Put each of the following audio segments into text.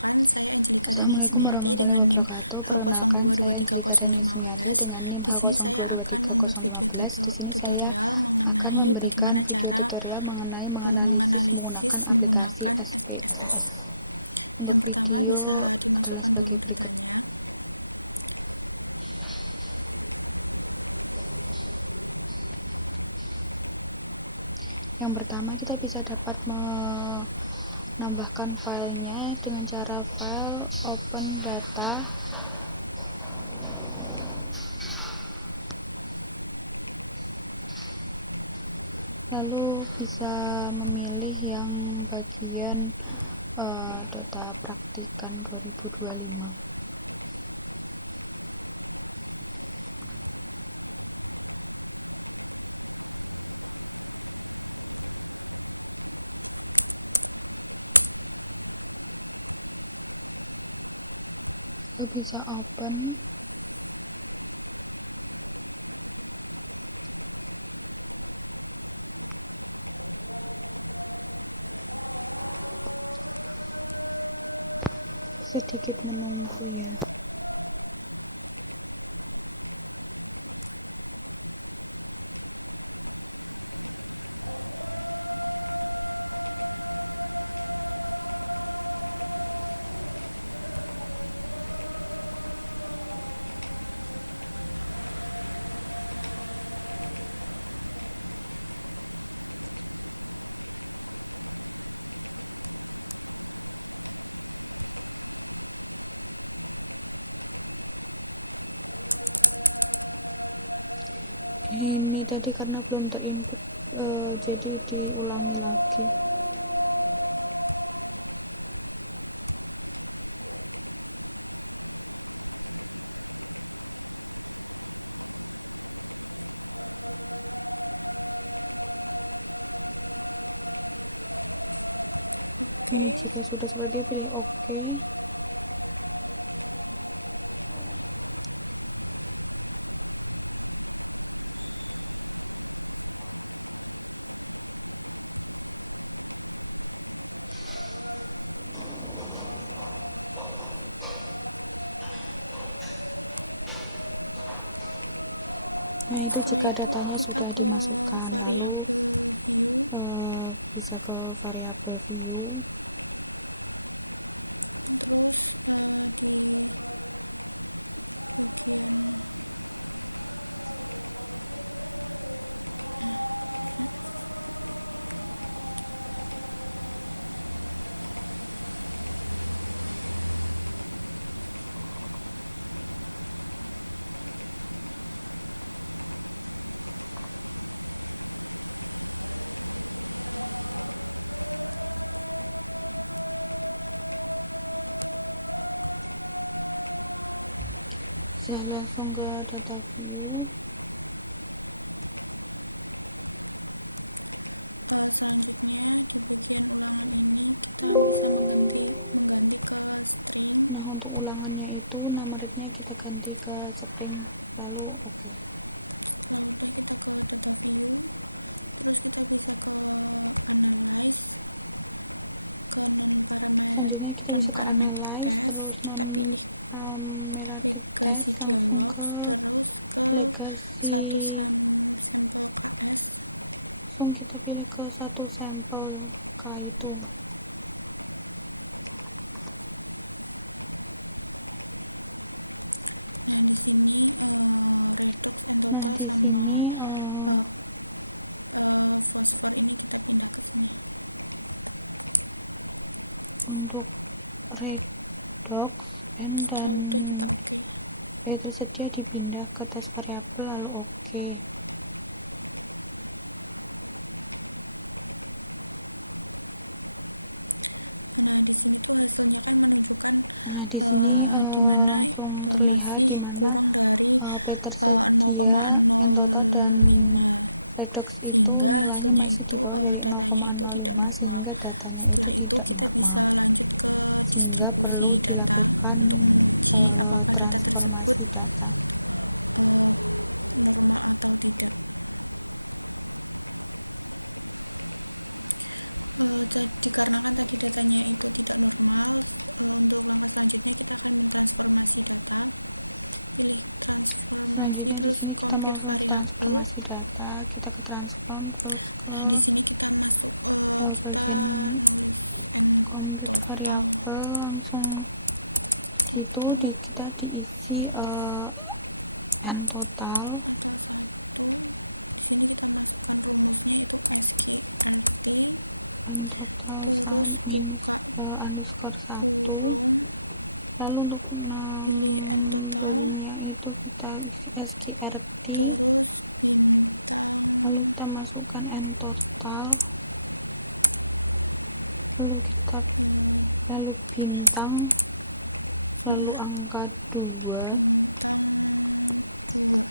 Saya Angelika Dani Ismiati dengan NIM H02230515. Di sini saya akan membuat video tutorial mengenai bagaimana cara menganalisis menggunakan SPSS. Yang pertama, bisa dimasukkan dulu datanya. Yang pertama, kita bisa dapat menambahkan filenya dengan cara file open data, lalu bisa memilih yang bagian data praktikan 2025. Bisa open, sedikit menunggu. Ini tadi karena belum terinput, jadi diulangi lagi. Oke. Sudah selesai, pilih oke. Nah, setelah itu kita ke variabel view, bisa ke variabel view, terus di bagian saya pembuat data view. Selanjutnya di bagian ulangan ini kita bisa mengganti ke string. Nah, untuk ulangannya itu nomornya kita ganti ke string. Lalu setelah udah kita ke data view, terus kita bisa ke analyze, ke non parametric test, kita pilih legacy dialogs, terus ke satu sampel KS, kita pilih ke satu sampel K itu. Nah, di sini redox and total sama fosfor ini kita pindah ke sini. Untuk redox setelah udah kita oke. bersedia dipindah ke tes variabel, lalu oke. Nah, di sini tuh hasilnya kan menunjukkan di mana masih kurang dari 0,05, sehingga hasilnya itu datanya itu tidak normal. Setelah itu kita bisa lanjut ke distribusi data untuk menguji apakah data tersebut normal atau tidak. Dikarenakan tadi datanya itu tidak normal, untuk langkah selanjutnya kita akan mentransformasi data. Pilih transformasi, terus compute variable. Nah, di sini kita masuk kita nulis n total, langsung itu kita diisi n total atau 1. Di sini kita masukkan rumusnya itu SQRT, terus buka kurung, lalu untuk pilih n total, itu kita SQRT, terus bintang, kita masukkan n total, lalu bintang, lalu angka 2, bintang 2,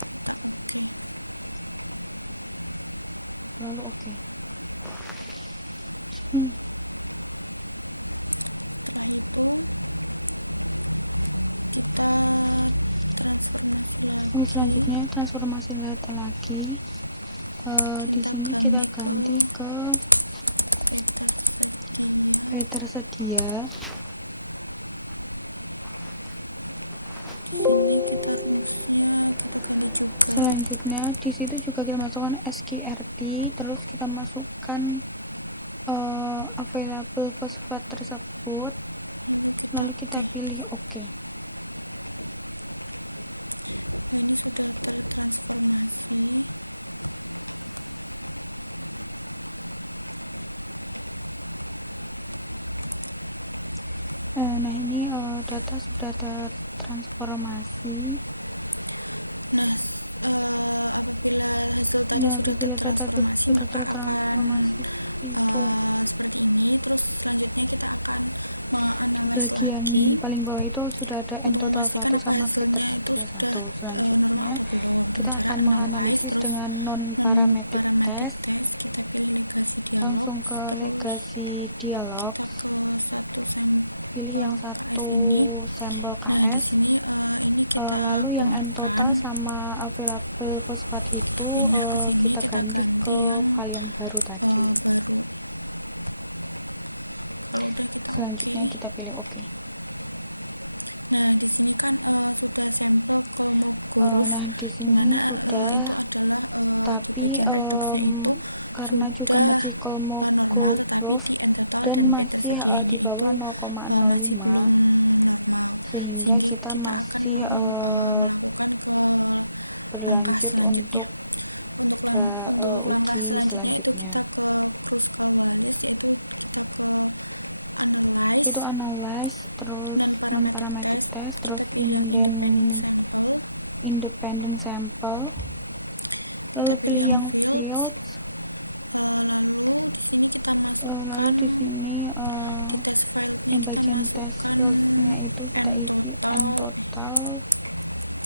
kita oke. lalu oke. Setelah itu kita transformasi lagi, selanjutnya transformasi lagi, kita ganti ke Peter sedia. Di sini kita rumusnya kita ganti juga. Selanjutnya di situ juga kita masukkan SQRT, terus kita masukkan variabel fosfat tersebut, Lalu kita pilih oke. Nah, ini sudah tertransformasi. Nah ini data sudah tertransformasi. Nah, apabila hasil tadi sudah tertransformasi maka akan seperti ini. Terus selanjutnya kita akan menganalisis lagi paling bawah itu sudah ada untuk memastikan apa hasilnya itu sudah normal atau belum, dengan cara analyze, terus non parametric test. Kita pilih legasi dialog, terus kita ke satu sampel KS ini. Nah, di sini ini kita keluarkan, pindah ke sini, kita ganti yang baru. Kalau udah kita oke. Nah, di sini kan sudah sampel Kolmogorov, dimana itu adalah di bagian reduksnya itu sudah normal, tetapi di n total dan Peter sedianya itu masih belum normal, sehingga kita akan melakukan ke langkah selanjutnya. Untuk langkah selanjutnya itu kita ke Kruskal-Wallis, yaitu kita ke analyze, non parametric test. Kita pilih yang independent sample, kita pilih yang fields, lalu di sini kita masukkan di test filenya, kita masukkan n total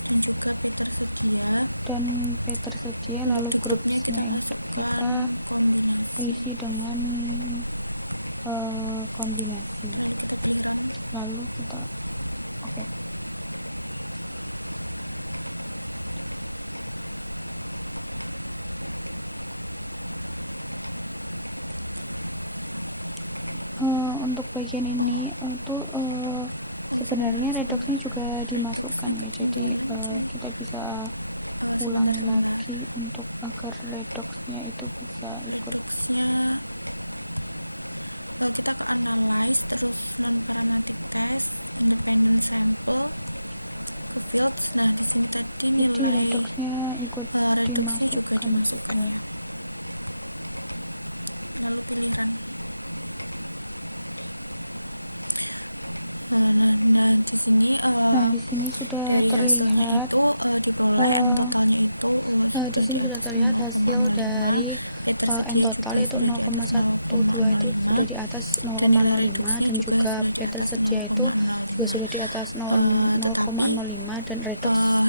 dan juga Peter sedia. Untuk di grupnya kita masukkan kombinasi, lalu kita pilih run. Untuk bagian ini itu sebenarnya reduksnya juga reduksnya ketinggalan coy. Kita bisa sebentar untuk agar reduksnya itu bisa reduksnya kita ke analyze, terus non parametric test, independent sample, ke fields. Nah, di sini tadi nilai reduksnya juga dimasukkan ya, lalu pilih run. Nah, di sini dari hasilnya itu diperoleh n totalnya itu sudah di atas 0,05, Peter sedia juga sudah di atas 0,05, dan nilai reduksinya juga sudah di atas 0,05. Tetapi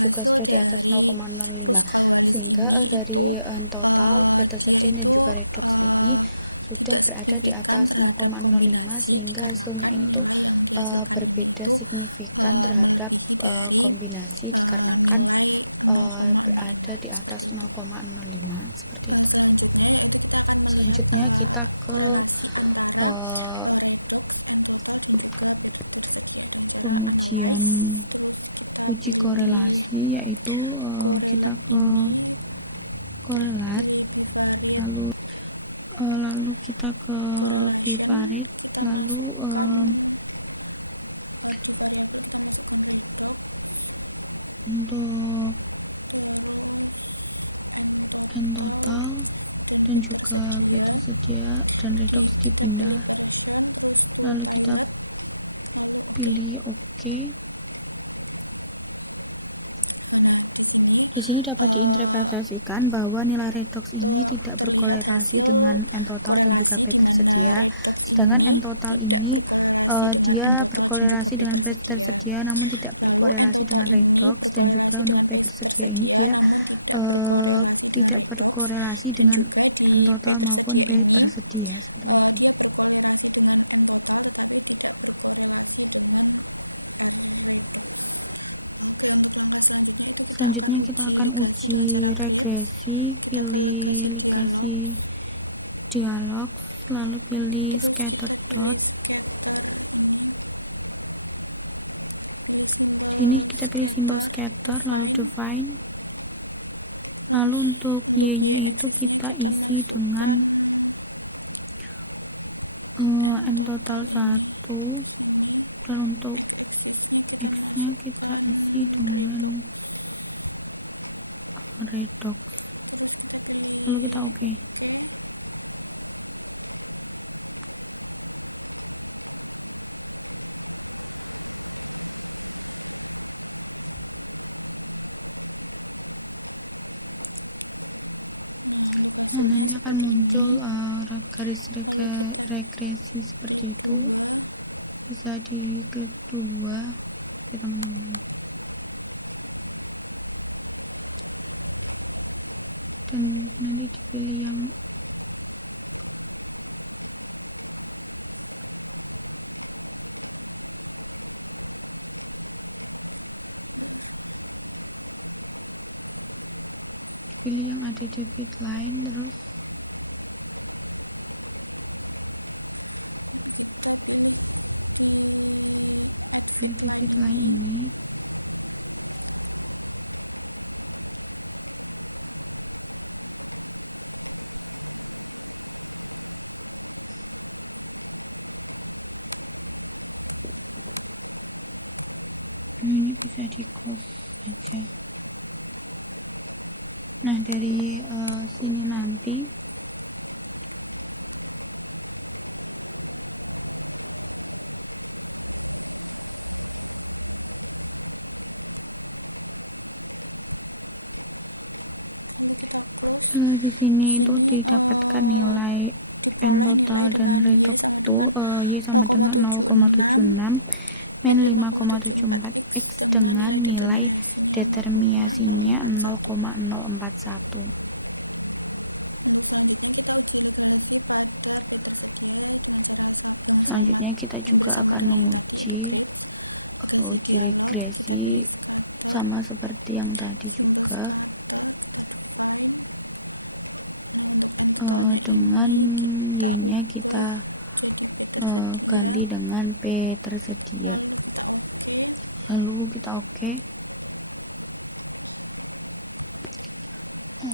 hasil dari Kruskal-Wallis ini itu dia itu tidak signifikan terhadap kombinasi, dikarenakan nilai yang dihasilkan ini itu melebihi dari nilai 0,05 seperti itu. Selanjutnya yaitu kita akan melihat korelasi antara redox, end total dan juga P tersedia dengan cara analyze. Terus kita pilih correlate ini, pilih bivariate correlation, kita masukkan di variabel kita masukkan redox, terus end total dan P tersedia. Kita pilih version, terus to toilet, lalu oke. Nah, di sini dapat diinterpretasikan bahwa nilai redox ini terlihat hasil korelasi di mana redox ini tidak berkorelasi dengan end total dan juga P tersedia. Lalu end total ini berkorelasi dengan P tersedia namun tidak berkorelasi dengan redox, dan juga di P tersedia ini dia berkorelasi dengan end total tetapi tidak berkorelasi dengan R redox. Oke, untuk langkah selanjutnya itu kita akan uji legasi dengan cara graph. Kita ke legasi dialog, lalu pilih terus kita pilih scatter ini, pilih simbol scatter, define. Lalu untuk y axisnya kita masukkan end total ini, sini. Untuk x axisnya kita masukkan redox. Terus kita pilih oke. Nah, untuk hasilnya seperti ini. Lalu kita klik 2, bisa diinput 2 kemudian dipilih ini yang ada di fit line. Kita pilih di add fit line ini. Ini sudah di close. Nah, dari sini nanti lalu kita close. di sini diperoleh nilai dengan y sama dengan 0,76 min 5,74 x dengan nilai determinasinya 0,041. Untuk selanjutnya kita uji legasi pada P tersedia dengan cara yang sama dan bersama dengan yang tadi, yaitu graph. Legasi dialog, kita pilih scatter, sama seperti yang tadi, simbol scatter, kita define. Nah, untuk end totalnya ini kita ubah jadi P tersedia dengan P tersedia. Lalu kita oke.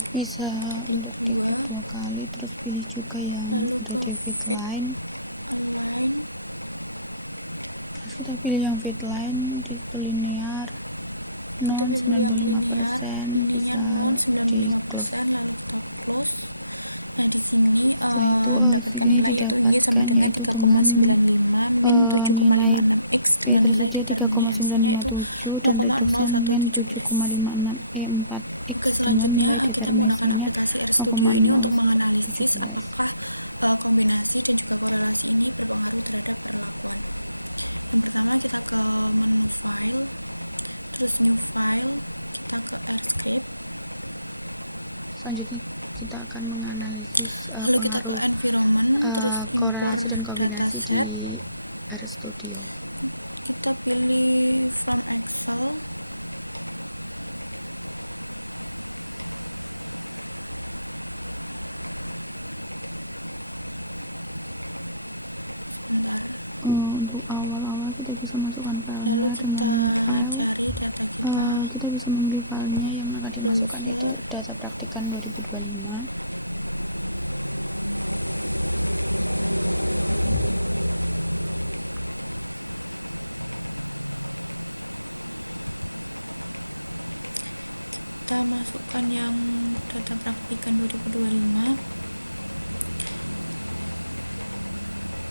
Bisa klik 2, terus pilih juga yang lalu ke fit align, kita pilih yang fit line, terus linear, kita pilih yang linear, ininya non 95%, lalu kita close. Nah, di sini mendapatkan nilai yaitu y sama dengan 3,95 min 7,56 x dengan nilai determinasinya itu 0,0117. Oke, selanjutnya kita menggunakan aplikasi RStudio ini untuk menganalisis apakah kombinasi dan juga korelasi ini berpengaruh terhadap perlakuan. Yang pertama kita ke menu file, terus new file, kita ke RScript. Selanjutnya kita akan menganalisis, lalu kita ke environment, terus import dataset, kita pilih from Excel, bisa masukkan format, lalu kita cari data kita, kita bisa membukanya yang akan dimasukkan browser, itu data praktikan 2025. kita masukkan yang data praktikan 2025,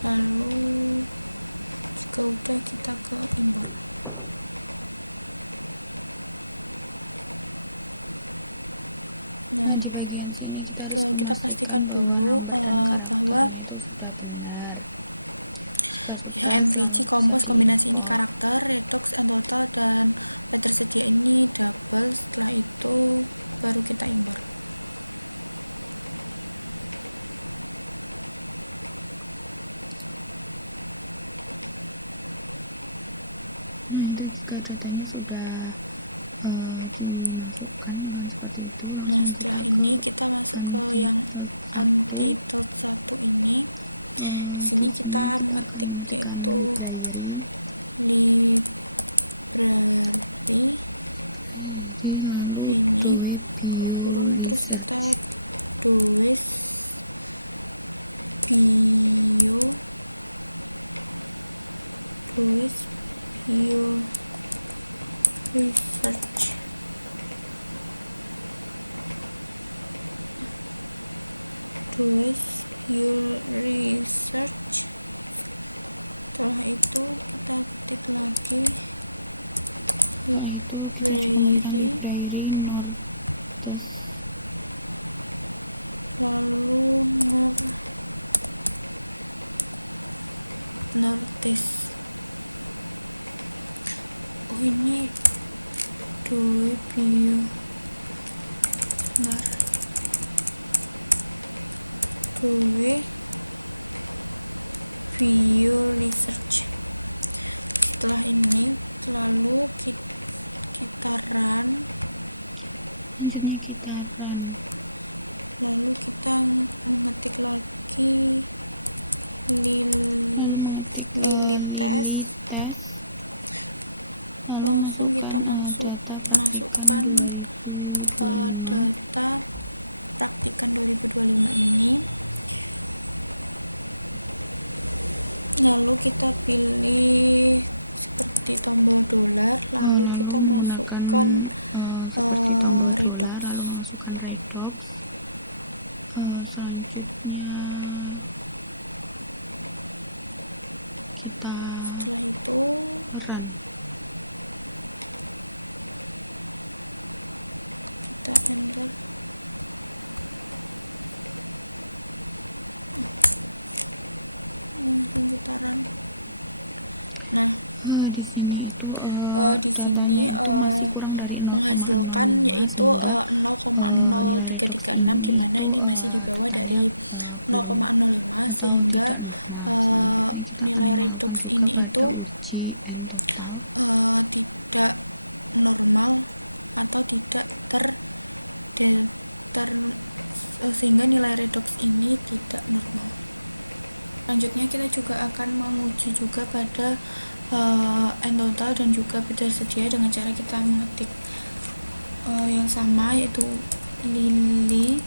lalu jika udah kita ke import. Nah, Di bagian sini kita pastikan dulu bahwa ya MVG, Compose, kombinasi ini karakter, Redox, Entotal, dan tersedia ini double. Setelah itu baru kita import. Jika datanya sudah dimasukkan dan seperti itu. Nah, setelah ini kita masuk ke yang Untitled 1 ini. Di sini kita mengetik yaitu library ini kurung, terus kita does bio research. Setelah itu kita ketik lagi library, lalu notice. Oh, ini bio research. Setelah ini lalu kita run, lalu kita mengetik lagi lili test, langsung kita masukkan data praktikan 2025 ini, lalu kita pilih seperti tombol dolar, lalu kita masukkan Redox. Setelah itu run, kita enter. Langsung kita run. Nah, di sini menghasilkan yaitu 0,0336, dimana ini masih di bawah dari 0,05, sehingga nilai redox ini itu tidak normal atau tidak sehingga nilai redox ini tidak normal. Selanjutnya kita juga akan menguji juga pada Entotal dan juga tersedia dengan cara kita mengetik yang sama, yaitu lili,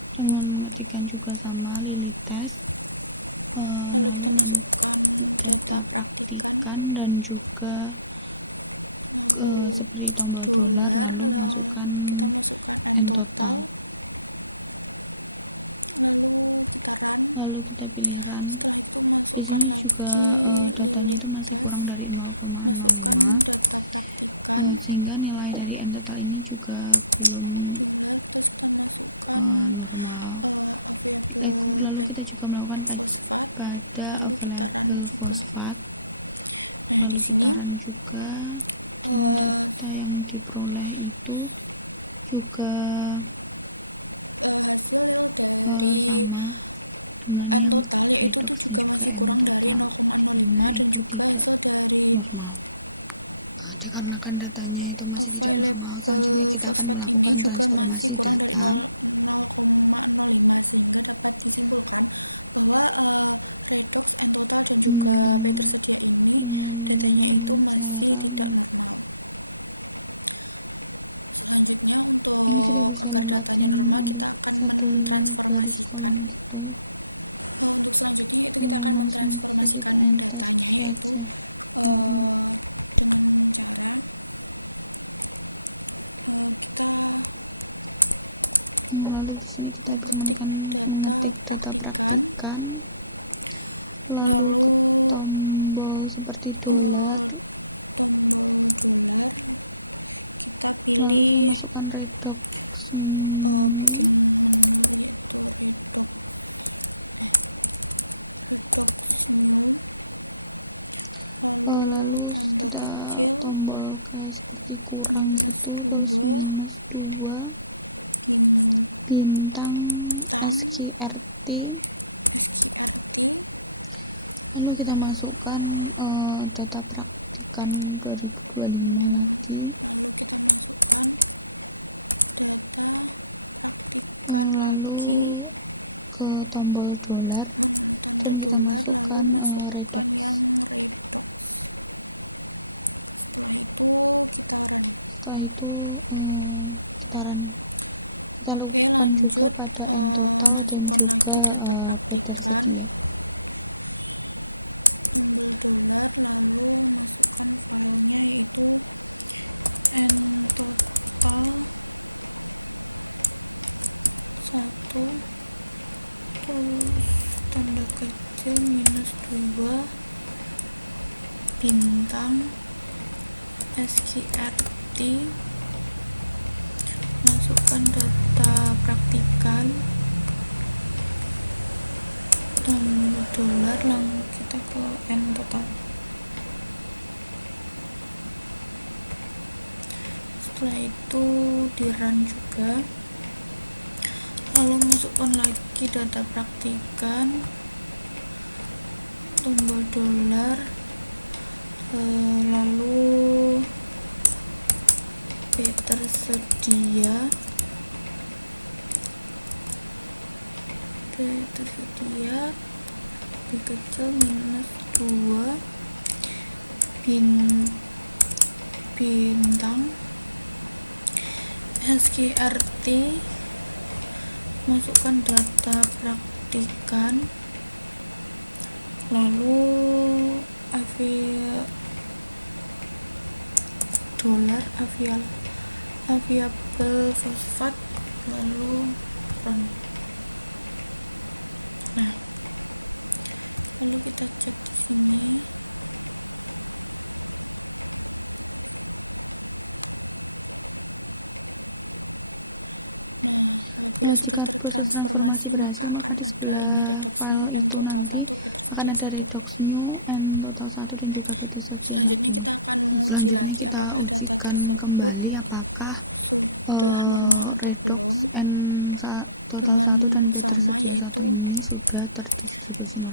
lalu kita masukkan data praktikan dan juga lalu dolar, lalu kita masukkan Entotal, lalu kita run, setelah itu masukkan lagi lili test, masukkan data praktikan, sehingga nilai dari Entotal ini juga dolar, terus kita masukkan available kita juga melakukan fosfat, lalu kita run juga. Nah, di sini yang itu juga hasil dari Entotal yaitu tuh juga masih kurang dari 0,05, dan juga hasil dari available fosfat ini juga masih kurang dari 0,05, sehingga dapat disimpulkan bahwa redox, n total dan juga P tersedia ini datanya itu masih tidak normal. Selanjutnya untuk agar datanya normal kita akan mentransformasikan untuk selanjutnya itu kita akan mentransformasikan datanya, yaitu dengan cara kita ketik data praktikan, lalu tombol seperti tombol dolar, kita pilih bikin menu yaitu redox new, lalu tanda kecil minus 2 bintang SQRT, lalu kita masukkan data praktikan 2025, lalu kita masukkan data praktikan lagi ke tombol dolar, tanda dolar, lalu masukkan yang redox. Setelah itu kita run. Oke, lanjut masukkan lagi data praktikan tombol dolar, lalu masukkan filenya yaitu n total 1 terus tanda kecil minus 2 bintang SQRT, masukkan data praktikan tombol dolar, lalu kita ke n total. Setelah itu di run juga, lalu masukkan lagi data praktikan tombol dolar, lalu P tersedia P kecil minus 2 bintang SQRT, masukkan data praktikan, lalu variabel fosfat, lalu run. Nah, lalu kita cek di sini. Nah, apabila sudah tertransformasi maka akan ada ini redox new, n total 1, P tersedia 1. Selanjutnya kita akan menguji lagi apakah data tersebut sudah normal atau belum dengan sama, yaitu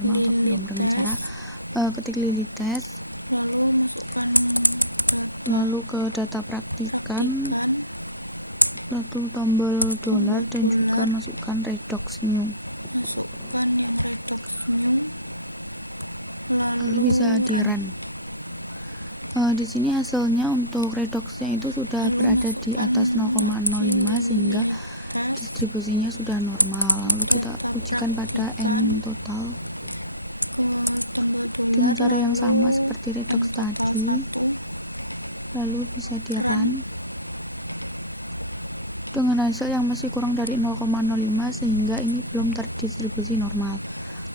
Lilith test, ketik Lilith test, lalu masukkan data, lalu ke data praktikan, lalu tombol dolar, masukkan redox new, masukkan yang redox new, lalu run. Di sini hasilnya untuk redoxnya itu sudah lalu berada di atas 0,05 sehingga tes distribusinya sudah normal. Data praktikan total ke tombol dolar, lalu n total 1, lalu bisa di run. Dengan hasil yang masih kurang dari 0,05 sehingga ini belum terdistribusi normal.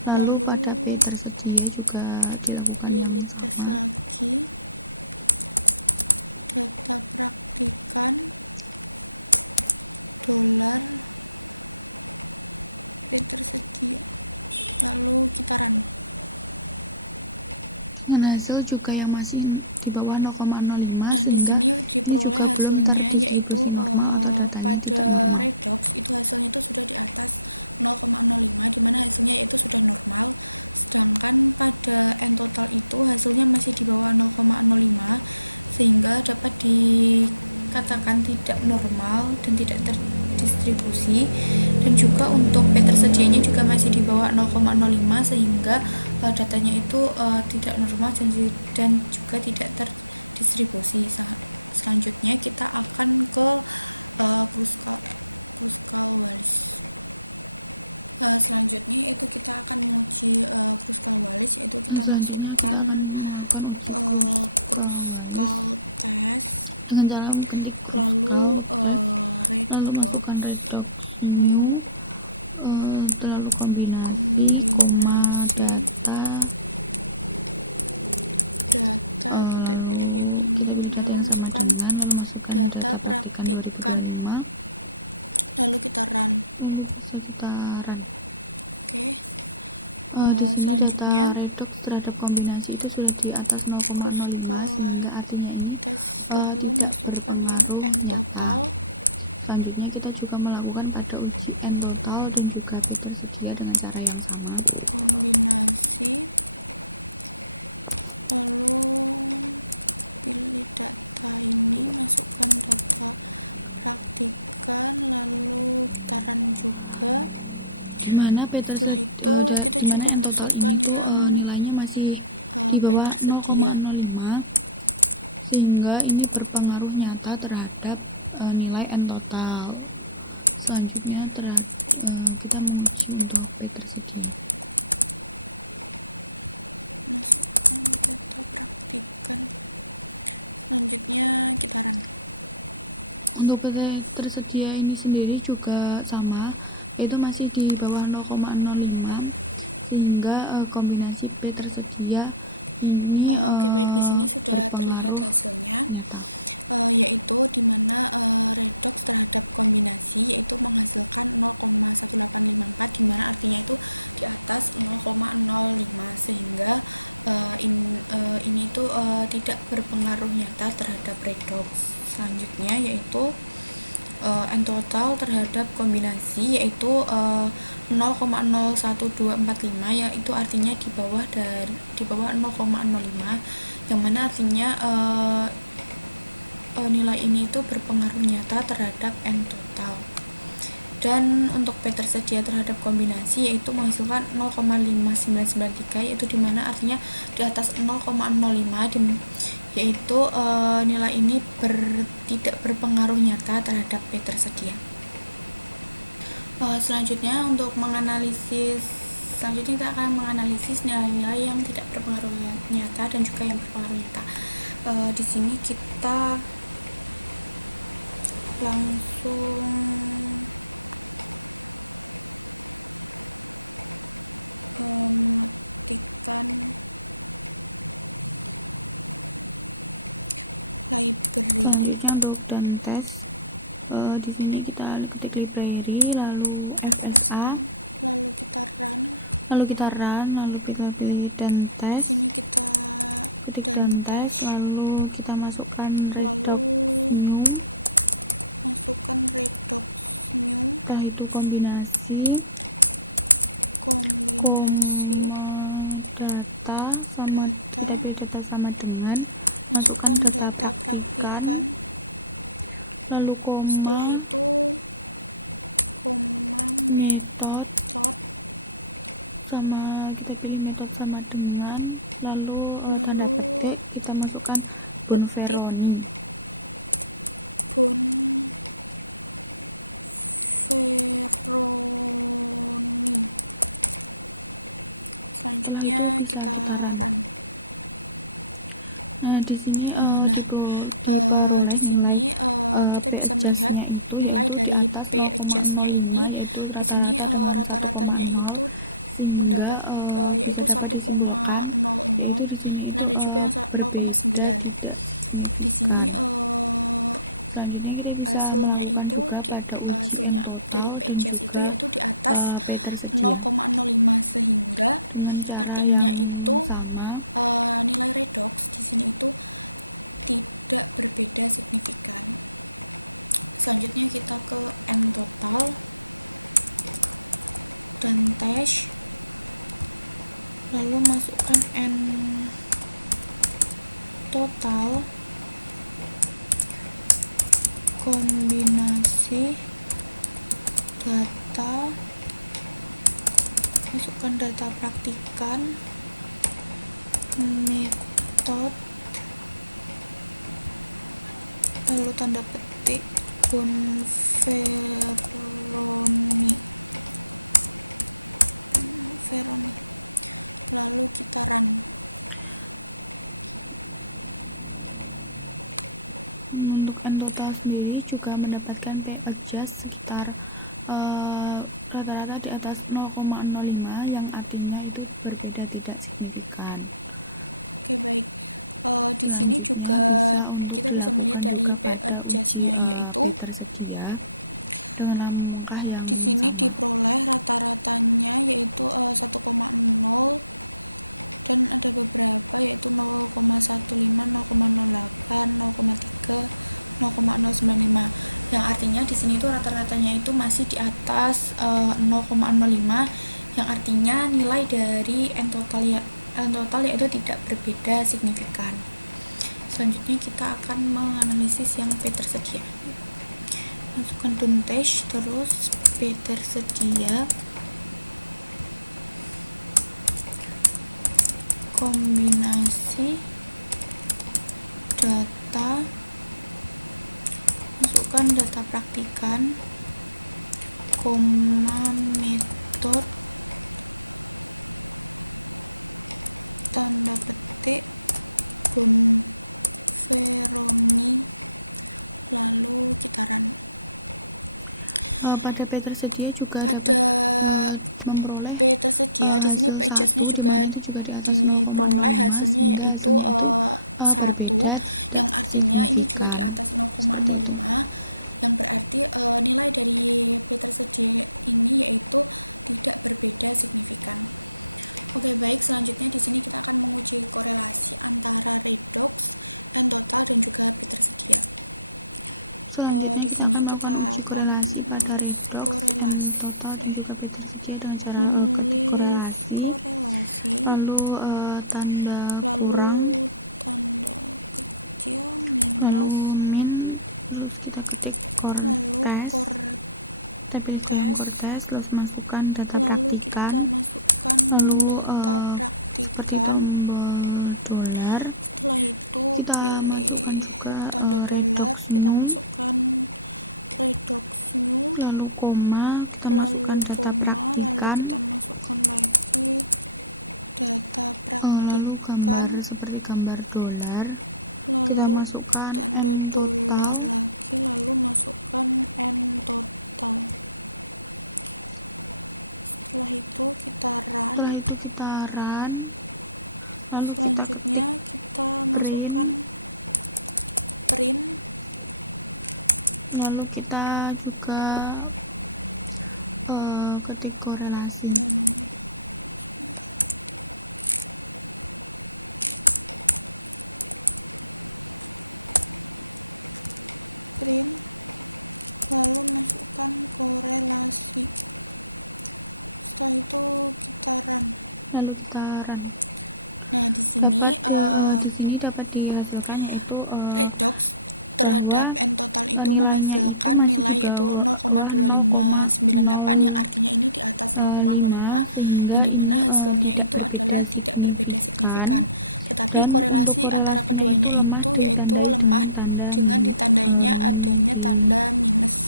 Lalu pada P tersedia juga dilakukan Lilith tes lagi, data praktikan dolar, P tersedia, lalu kita run. Dengan hasil juga yang masih di bawah 0,05. Nah, di sini diperoleh hasilnya yaitu pada redox itu hasilnya itu sudah di atas 0,05, dimana hasilnya itu sudah normal, sedangkan pada n total itu hasilnya masih di bawah 0,05 sehingga dapat dikatakan tidak normal dan tidak terdistribusi, dan juga untuk P tersedianya juga masih di bawah 0,05 sehingga datanya itu tidak normal dan juga tidak terdistribusi. Selanjutnya kita akan ke Kruskal-Wallis. Selanjutnya itu kita akan menguji Kruskal-Wallis, yaitu kita masukkan Kruskal test, lalu redox mu, lalu kombinasi data kita pilih yang ini, lalu masukkan data praktikan, lalu kita run. Oke. Selanjutnya data redox terhadap kombinasi itu sudah di atas 0,05, artinya ini tes, lalu masukkan yang n total. Selanjutnya kita juga melakukan pada uji n total dan juga P tersedia dengan cara yang sama. Kombinasi, lalu pilih data ini, masukkan data praktikan, lalu kita run juga. Setelah itu kita juga masukkan yang nilainya masih di bawah 0,05 sehingga ini berpengaruh nyata terhadap nilai n total. Selanjutnya kita menguji untuk P tersedia. Masukkan data praktikan, selanjutnya kita run. Untuk P tersedia ini sendiri juga sama, itu masih di bawah 0,05 hingga kombinasi P tersedia ini Oke, baik, di sini sudah terlihat hasilnya, yaitu dimana redox terhadap kombinasi yaitu menghasilkan 0,1854, dimana artinya itu di atas 0,05 sehingga ini tuh tidak berpengaruh nyata terhadap redox. Selanjutnya yaitu n total terhadap kombinasi yaitu 0,01245, yaitu artinya di bawah 0,05, yang mana artinya nilai ini itu berpengaruh nyata terhadap n total. Dan untuk P tersedia terhadap kombinasi yaitu menghasilkan 0,5993, yaitu dimana artinya di atas 0,05, yaitu nilai ini tidak berpengaruh nyata terhadap P tersedia. Selanjutnya kita akan menganalisis nilai-nilai yang tidak berpengaruh nyata dan juga yang berpengaruh nyata. Di sini kita langsung mengetikkan library untuk dan tes. Di sini kita lihat library, lalu SSA, lalu kita run, lalu kita pilih dan tes. Di sini kita dan tes, lalu kita masukkan redox mu, dan itu kombinasi data sama dengan masukkan data praktikan, lalu setelah itu metode sama, kita pilih metode sama dengan, lalu tanda petik kita masukkan Bonferroni. Selanjutnya kita run. Di sini di sini kita bisa melihat nilai dari P adjust-nya ini. Di sini rata-ratanya itu mendapat yaitu 1,00, dan ada juga yang 0,9. Di sini hasilnya itu hasilnya dari P adjust itu yaitu di atas 0,05 sehingga artinya itu nilai redox di sini itu tidak berbeda signifikan. Selanjutnya kita ke n total dan tes, lalu masukkan n total kombinasi data, masukkan data praktikan, metode, lalu tanda petik Veroni, lalu kita run. Untuk data sendiri juga mendapatkan pay adjust sekitar rata-rata di atas 0,05 yang artinya itu berbeda tidak signifikan. Oke, baik. Di sini juga kita bisa melihat dari pay adjust-nya, yaitu di sini diperoleh rata-ratanya yaitu 1,0 dan ada beberapa yaitu 0,15, 0,08, 0,3, 0,095. Yang artinya di sini itu rata-ratanya itu masih di atas 0,05, yang artinya nilai dari n total yaitu tidak berbeda signifikan. Selanjutnya kita akan menganalisis yang P tersedia. Masukkan Duntage, terus P tersedia, kombinasi data, masukkan data praktikan, koma metode, tanda petik Veroni, lalu kita run. Pada P tersedia juga pada memperoleh P tersedia di sini P adjust-nya juga diperoleh hasilnya yaitu 1, yang artinya ini juga di atas 0,05, yang berarti nilai dari P tersedia ini yaitu tidak berbeda signifikan. Oke, baik, selanjutnya di sini kita akan menguji korelasi antara redox, n total dan juga P tersedia. Di sini kita akan korelasi, menulis korelasi, lalu tanda kurang, tanda kecil minus, terus kita ketik lalu tes, terus masukkan data lalu praktikan, kita masukkan data praktikan, dolar. Setelah itu pilih tanda dolar, kita masukkan redox new, lalu koma, lalu kita masukkan lagi data praktikan, seperti gambar dolar, lalu kita masukkan tanda dolar lagi, lalu masukkan n total. Setelah itu kita run, lalu selanjutnya kita masukkan print, lalu kita juga ketik korelasinya. print, lalu masukkan korelasi. Setelah itu kita run. Nah, di sini dapat dihasilkan yaitu redox terhadap n total itu menghasilkan nilai yaitu 0,2598, yang artinya ini di atas 0,05, yang dimana hasilnya itu adalah tidak berbeda signifikan. Tetapi korelasi antara keduanya itu yaitu lemah dengan ditandainya adanya tanda minus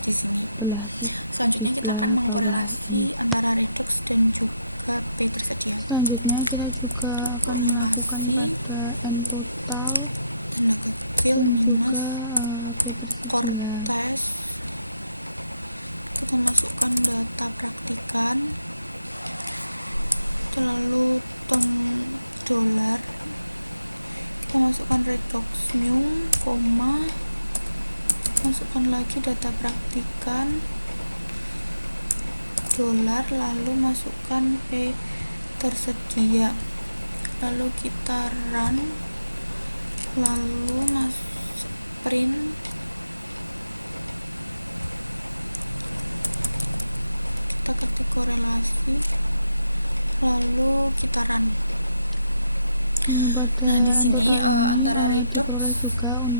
di sini. Selanjutnya kita akan mengkorelasi antara redox dan juga P tersedia. Selanjutnya kita juga korelasi tanda kecil minus tes, kita masukkan data praktikan, lalu dolar, kita masukkan redox new, koma, masukkan lagi data praktikan, dolar, lalu masukkan P tersedia, lalu kita run, lalu print, kita ketik korelasi, lalu kita run. Nah, di sini antara redox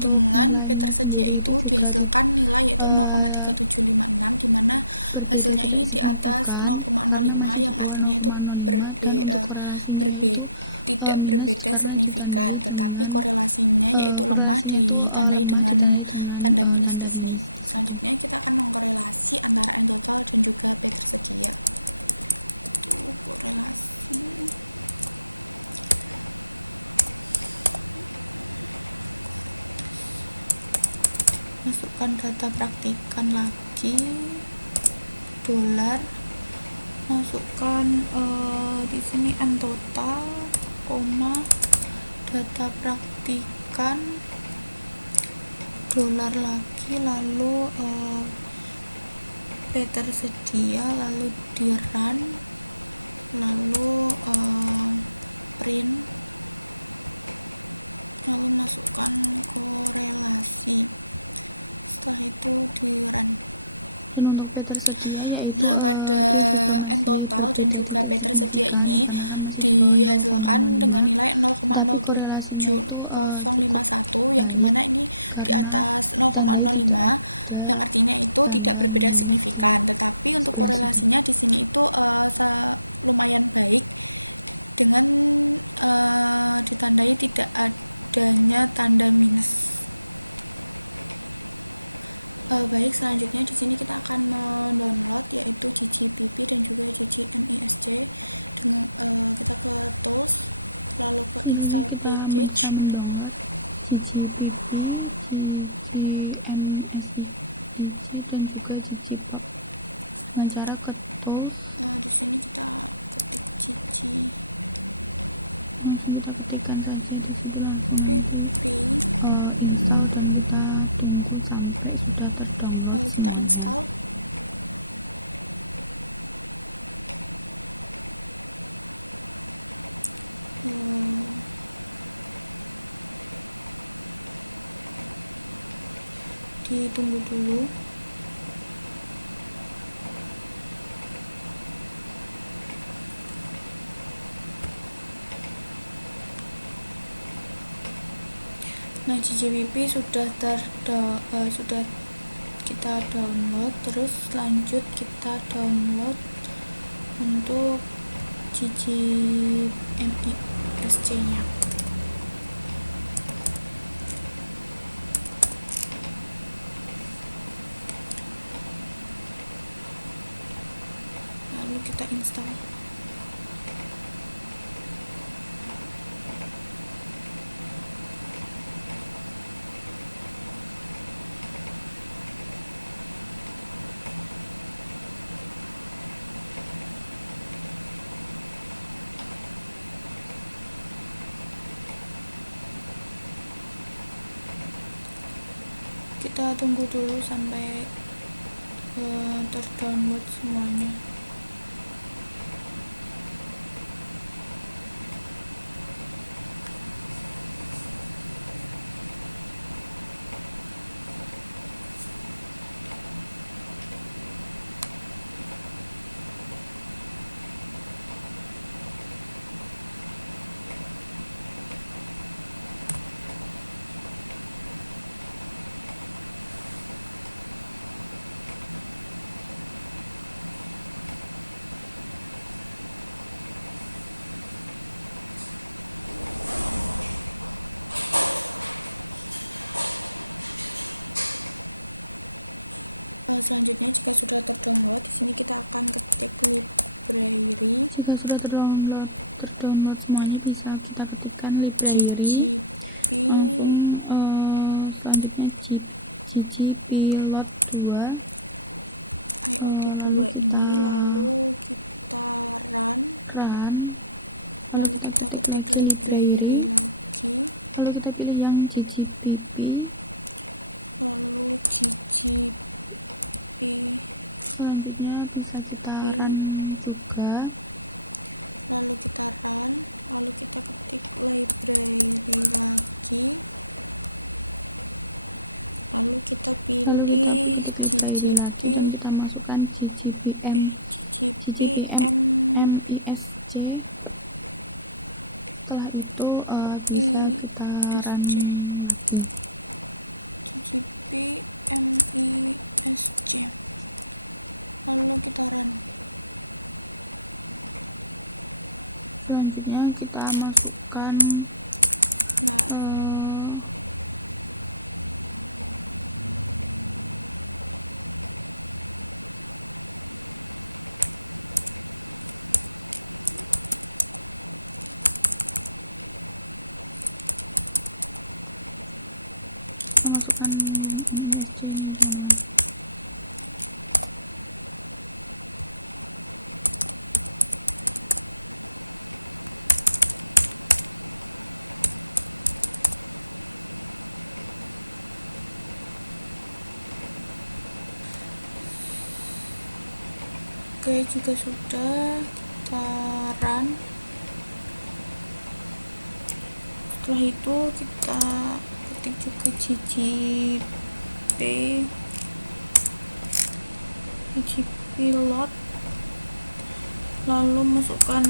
dengan P tersedia itu dihasilkan nilai yaitu 0,3756, di mana hasilnya ini di atas 0,05 yang artinya itu tidak berbeda signifikan, tetapi korelasinya yaitu lemah ditandai dengan tanda minus di sini. Selanjutnya kita akan mengkorelasi antara N total dan juga P tersedia. Korelasi. Masukkan data praktikan lagi, dolar, masukkan di sini N total, koma, data praktikan, dolar lagi, lalu P tersedia, lalu di run, lalu print, lalu masukkan korelasi. Setelah itu di run. Dan untuk P tersedia yaitu pada N total dan juga P tersedia ini dihasilkan dengan nilai 0,07051, yang dimana ini di atas 0,05 yang artinya itu tidak berbeda signifikan, tetapi untuk korelasinya di sini itu lumayan baik dengan ditandai tidak adanya tanda minus. Baik, selanjutnya di sini kita akan mendownload yaitu GGPP dan juga GGMISC. Dengan kita ke tools, lalu ke install package, GGPP, GGMISC dan juga GGPOP. Dengan cara ke tools, di sini kita ketik GG langsung kita ketikkan saja di sini PP, install dan kita tunggu sampai sudah terdownload. lalu kita install. Ditunggu dulu. Nah, GGPP sudah kita download, terus lanjut kita download untuk GGMISC nya. Lalu kita install. Kita tunggu dulu sampai terdownload semuanya. Selanjutnya jika sudah terdownload, di sini kita akan ketik library. Jika sudah terdownload semuanya, bisa kita ketikkan library. Selanjutnya GGPilot 2. IoT 2 ini, lalu kita run, lalu kita ketik library lagi, lalu kita pilih yang GGPP, lalu GGP. Selanjutnya bisa kita run juga, lalu kita run, lalu kita ketik library lagi, lalu kita pilih GGP, kita masukkan GGPM, GGPMISC. setelah itu kita run lagi. CCP MISC, lalu kita run. Selanjutnya kita masukkan Oke, jika sudah, kita run. Setelah itu kita ketik juga CCP load, lalu masukkan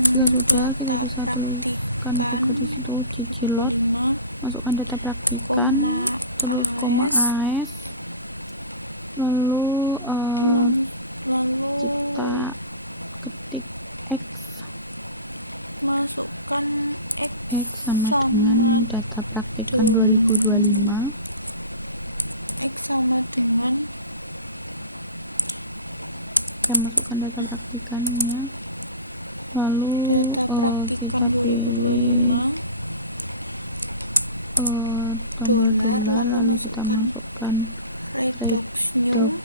data praktikan 75, masukkan data praktikan, koma AS, lalu ketik X, masukkan X sama data praktikan 2025, X sama dengan masukkan data praktikannya, lalu data praktikan 2025 dolar, lalu masukkan redox new,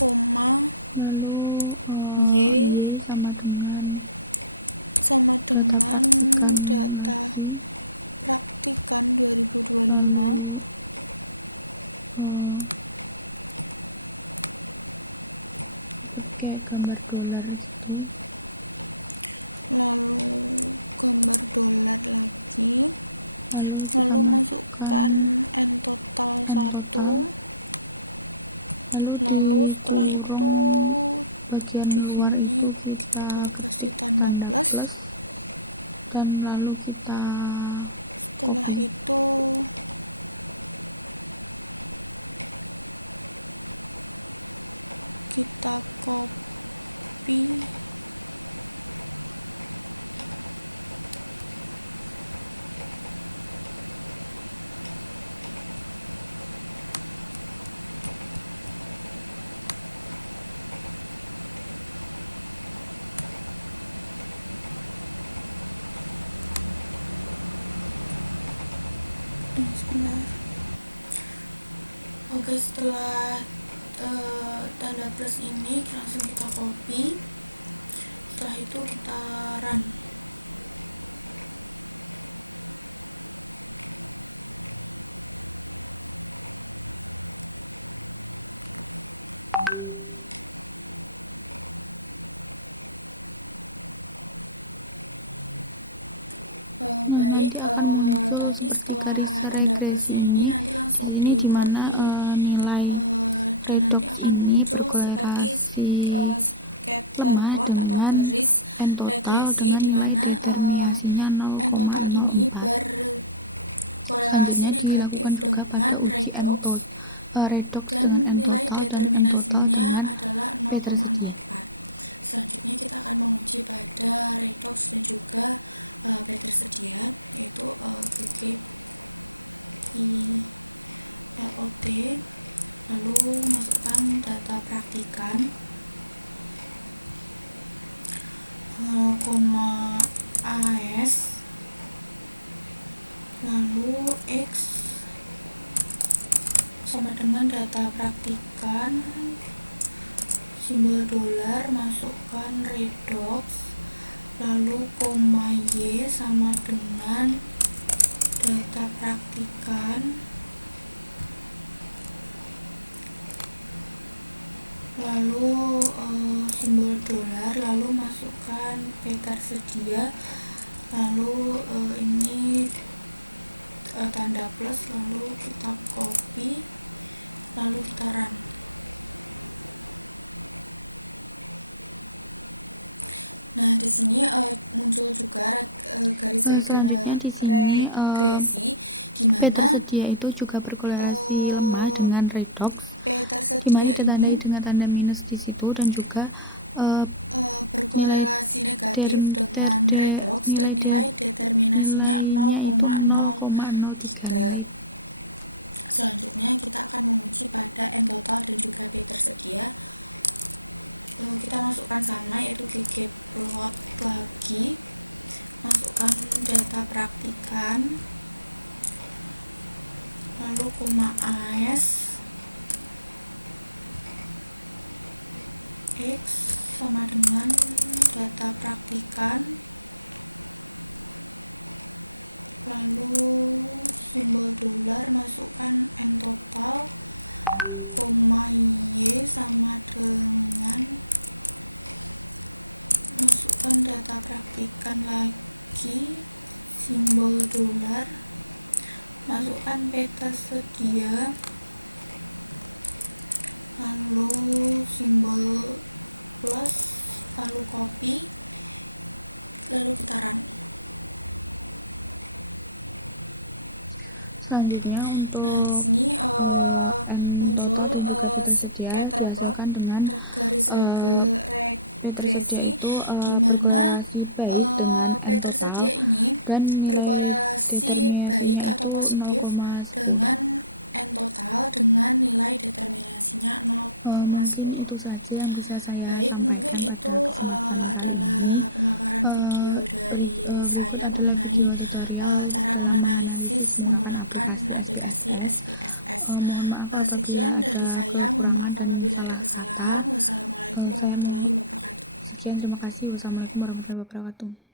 koma lalu Y sama dengan data praktikan 2025, gambar dolar lagi, lalu gambar dolar lagi, lalu masukkan n total 1, lalu setelah itu bagian di luar sini itu kita kasih tanda plus, dan lalu kita setelah itu kita copy sebentar. Oke, setelah tanda plus ini langsung kita copy, setelah itu kita run. Baik, tadi setelah tanda plusnya ini nanti langsung di dimana copy, nilai dan nanti akan muncul seperti scatterplot atau garis regresi, di mana n total ini berkorelasi negatif dengan redox, dan nilai determinasinya adalah 0,04. Selanjutnya kita akan menguji pada redox dan juga P tersedia, yaitu GGILOT, lalu masukkan data praktikan, koma AS, lalu X sama dengan data praktikan, simbol dolar, masukkan redox, lalu koma Y sama dengan data praktikan, lalu simbol dolar, lalu masukkan P tersedia, lalu ini tanda plus, lalu kita copy, lalu kita run. Nah, di sini muncul juga garis Selanjutnya di sini regresi P di mana tersedia itu juga berkorelasi lemah dengan redox, P di mana tersedia ditandai ini dengan tanda minus di situ, dan juga berkorelasi negatif dengan redox dan nilai determinasinya nilainya itu 0,03. 0,03. Selanjutnya kita akan menguji pada N total dan juga P tersedia. Kita masukkan sama, yaitu ggplot lagi, masukkan data praktikan, lalu koma AS X sama dengan data praktikan, lalu simbol dolar, masukkan N total, koma Y sama dengan masukkan data praktikan lagi, simbol dolar, masukkan P tersedia, lalu simbol plus, lalu copy, lalu kita run. Selanjutnya untuk Nah, di sini muncul scatter plot dengan garis regresi itu di mana berkorelasi baik dengan P tersedia ini dan berkorelasi baik atau positif dengan N total dengan nilai determinasinya 0,10. mungkin itu saja yang bisa saya Baik, mungkin sampaikan itu pada adalah pemaparan video dari saya mengenai cara menganalisis menggunakan aplikasi SPSS. Sekian dari saya, mohon maaf apabila ada kesalahan. Wassalamualaikum warahmatullahi wabarakatuh. Sekian, terima kasih. Wassalamualaikum warahmatullahi wabarakatuh.